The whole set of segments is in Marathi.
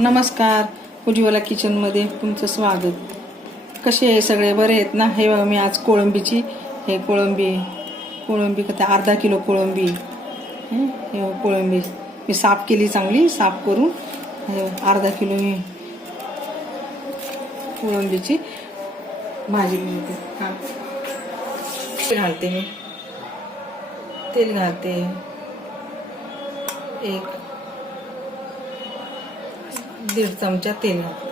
नमस्कार, उज्ज्वला किचनमध्ये तुमचं स्वागत. कसे आहे सगळे? बरे आहेत ना? हे बघा, मी आज कोळंबीची कोळंबी कथा अर्धा किलो कोळंबी. हे कोळंबी मी साफ केली, चांगली साफ करून अर्धा किलो मी कोळंबीची भाजी बनवते. घालते मी तेल घालते, एक 1.5 चमचा तेल घालते,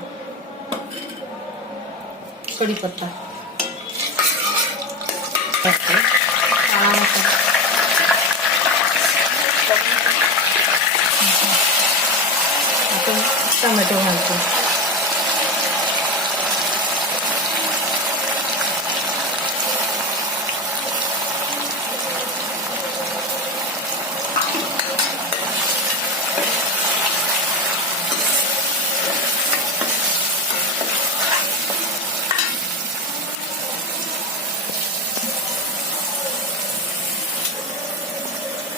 कढीपत्ता, आपण टोमॅटो घालतो,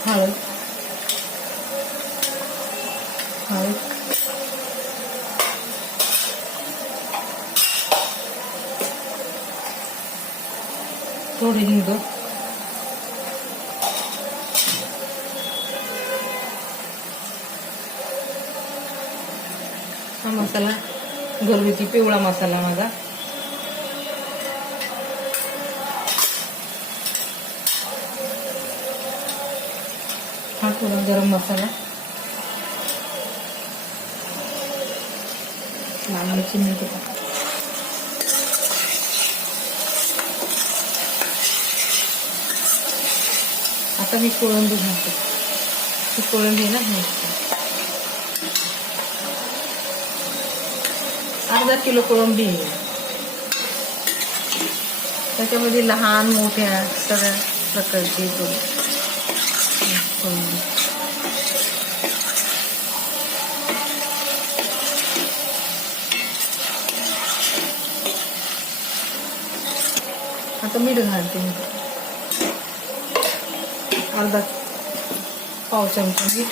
हळद थोडी हिंग, हा मसाला घरगुती पिवळा मसाला माझा, हा थोडा गरम मसाला, लाल मिरची मिळते का. आता मी कोळंबी घालते. ही कोळंबी ना अर्धा किलो कोळंबी आहे. त्याच्यामध्ये लहान मोठ्या सगळ्या प्रकारची कोळंबी. आता मीठ घालते, पाव चमचा मीठ.